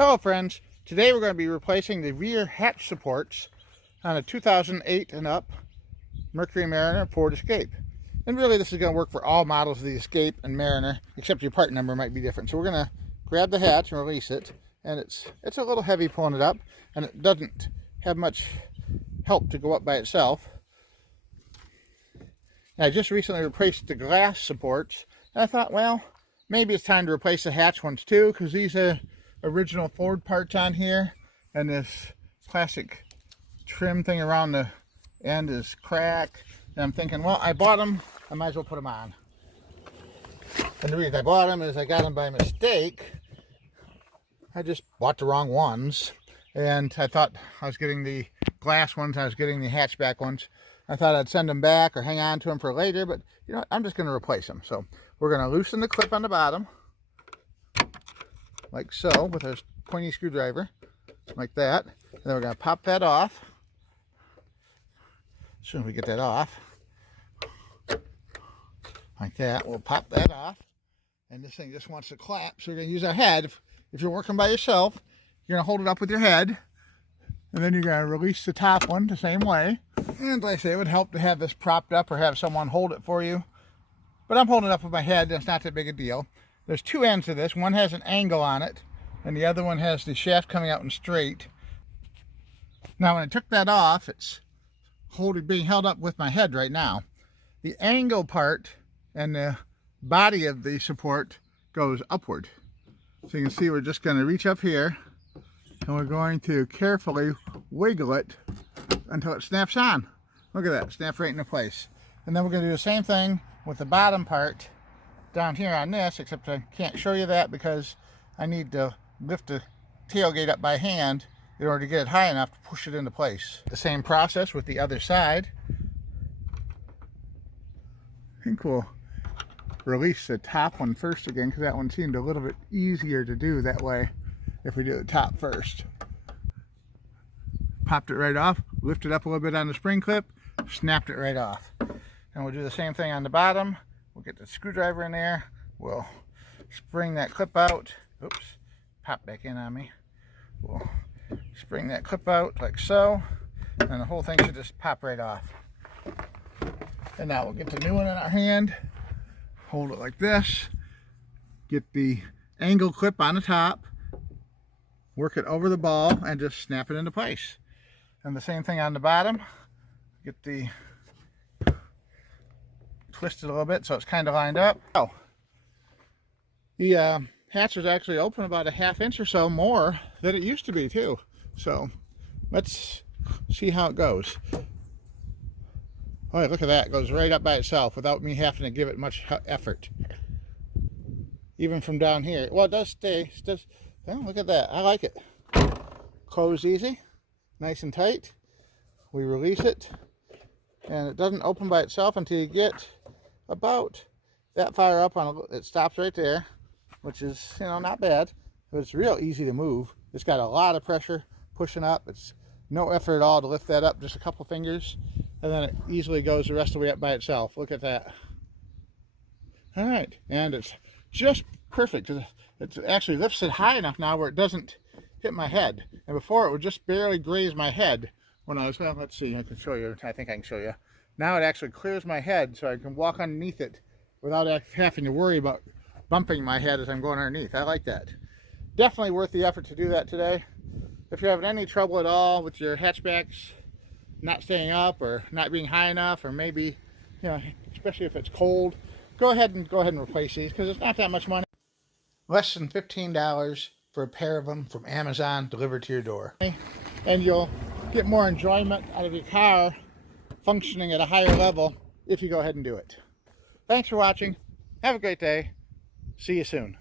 Hello friends, today we're going to be replacing the rear hatch supports on a 2008 and up Mercury Mariner Ford Escape. And really this is going to work for all models of the Escape and Mariner, except your part number might be different. So we're going to grab the hatch and release it, and it's a little heavy pulling it up, and it doesn't have much help to go up by itself. And I just recently replaced the glass supports, and I thought, well, maybe it's time to replace the hatch ones too, because these are original Ford parts on here, and this plastic trim thing around the end is cracked. And I'm thinking, well, I bought them, I might as well put them on. And the reason I bought them is I got them by mistake. I just bought the wrong ones, and I thought I was getting the glass ones, I was getting the hatchback ones. I thought I'd send them back or hang on to them for later, but you know what? I'm just going to replace them. So we're going to loosen the clip on the bottom, like so, with a pointy screwdriver, like that. And then we're going to pop that off. As soon as we get that off, like that, we'll pop that off. And this thing just wants to clap, so we're going to use our head. If you're working by yourself, you're going to hold it up with your head, and then you're going to release the top one the same way. And like I say, it would help to have this propped up or have someone hold it for you. But I'm holding it up with my head, and it's not that big a deal. There's two ends to this. One has an angle on it, and the other one has the shaft coming out and straight. Now when I took that off, it's being held up with my head right now. The angle part and the body of the support goes upward. So you can see we're just going to reach up here, and we're going to carefully wiggle it until it snaps on. Look at that, snaps right into place. And then we're going to do the same thing with the bottom part down here on this, except I can't show you that because I need to lift the tailgate up by hand in order to get it high enough to push it into place. The same process with the other side. I think we'll release the top one first again, because that one seemed a little bit easier to do that way if we do the top first. Popped it right off, lifted up a little bit on the spring clip, snapped it right off. And we'll do the same thing on the bottom. We'll get the screwdriver in there, we'll spring that clip out. Oops, pop back in on me. We'll spring that clip out like so, and the whole thing should just pop right off. And now we'll get the new one in our hand, hold it like this, get the angle clip on the top, work it over the ball, and just snap it into place. And the same thing on the bottom, get the twist it a little bit so it's kind of lined up. Oh, the hatch is actually open about a ½ inch or so more than it used to be too. So let's see how it goes. Oh, look at that, it goes right up by itself without me having to give it much effort. Even from down here. Well, it does stay. It does, well, look at that, I like it. Close easy, nice and tight. We release it, and it doesn't open by itself until you get about that far up on it. Stops right there, which is, you know, not bad, but it's real easy to move. It's got a lot of pressure pushing up. It's no effort at all to lift that up, just a couple fingers, and then it easily goes the rest of the way up by itself. Look at that. All right, and it's just perfect. It actually lifts it high enough now where it doesn't hit my head, and before it would just barely graze my head when I was, well, let's see, I can show you. I think I can show you. Now it actually clears my head so I can walk underneath it without having to worry about bumping my head as I'm going underneath. I like that. Definitely worth the effort to do that today. If you're having any trouble at all with your hatchbacks not staying up or not being high enough, or maybe, you know, especially if it's cold, go ahead and replace these, because it's not that much money. Less than $15 for a pair of them from Amazon delivered to your door. And you'll get more enjoyment out of your car functioning at a higher level if you go ahead and do it. Thanks for watching. Have a great day. See you soon.